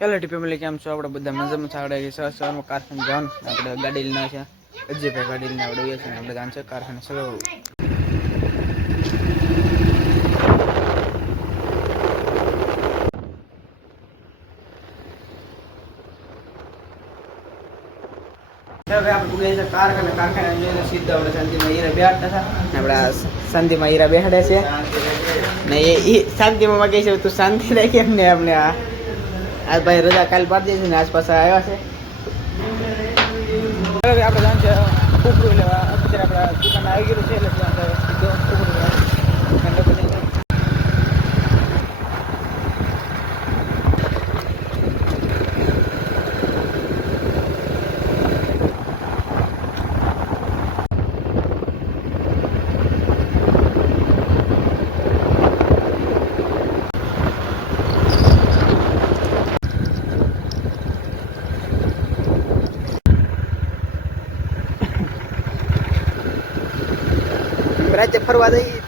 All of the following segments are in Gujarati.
હેલો ટીપી ફેમિલી કેમ છો? આપણે બધા મજામાં છે. આપણે સવાર સવારમાં કારખાને જવાનું. આપણે ગાડી લઈને છે. અજયભાઈ ગાડી લઈને આપણે ઉઈએ છીએ આપણે ગામ છે કારખાને. ચલો આપણે શાંતિમાં હીરા આપણે બેહાડે છે. ને એ શાંતિમાં માગે છે, તું શાંતિ રાખી એમને અમને આ આ ભાઈ રજા કાલ પાડી દીધી ને આસપાસ આવ્યા છે. આપણે જાણ છે કુકડું લેવા અત્યારે આપણે દુકાન આવી ગયું છે, એટલે ત્યાં આપણે સીધો કુકડું લેવા ઠંડો બની જાય. રાતે ફરવા જઈ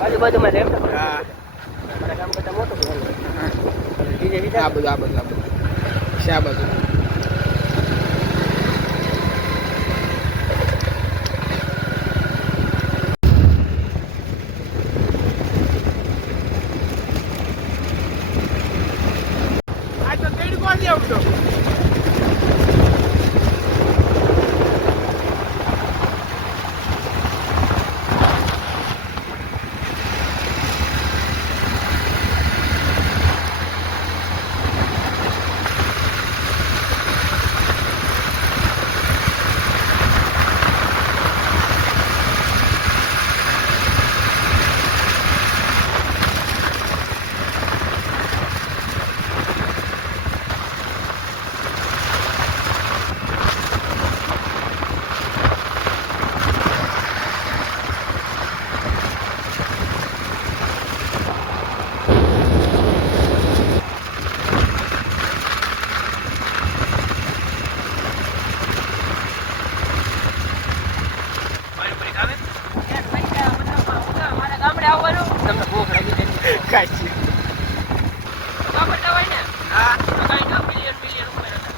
આજુબાજુમાં એમ હા. કામ કરતા મોટું આ બધું આ બધું આ બધું. આ બધું. જાય કાચી ગામડે હોય ને હા તો કાંઈ ના મિલિયન મિલિયન ઉપર હતા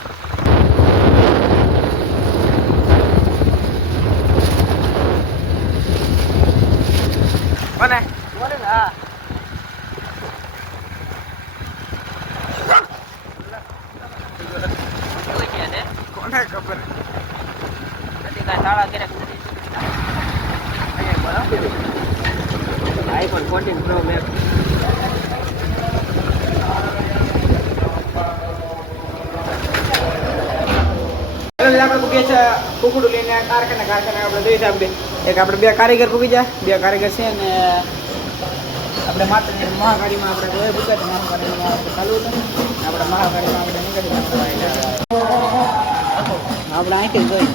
કોને બોલે ને હા કોઈ છે ને કોને ખબર નથી કાંઈ શાળા ક્યારેક નથી અહીંયા બરાબર આઈફોન ફોર્ટીન પ્રો મેપ પૂગીએ છે કુકડું લઈને કારખાને કારખાને આપણે દઈ આપડે એક આપણે બે કારીગર પૂગી જાય, બે કારીગર છે ને આપણે માત્ર મહાકાળીમાં આપણે જોઈએ છે મહાકાળીમાં આપણે ચાલુ હતું આપણે મહાકાળીમાં આપણે નીકળી આપણે અહીંથી જોઈએ.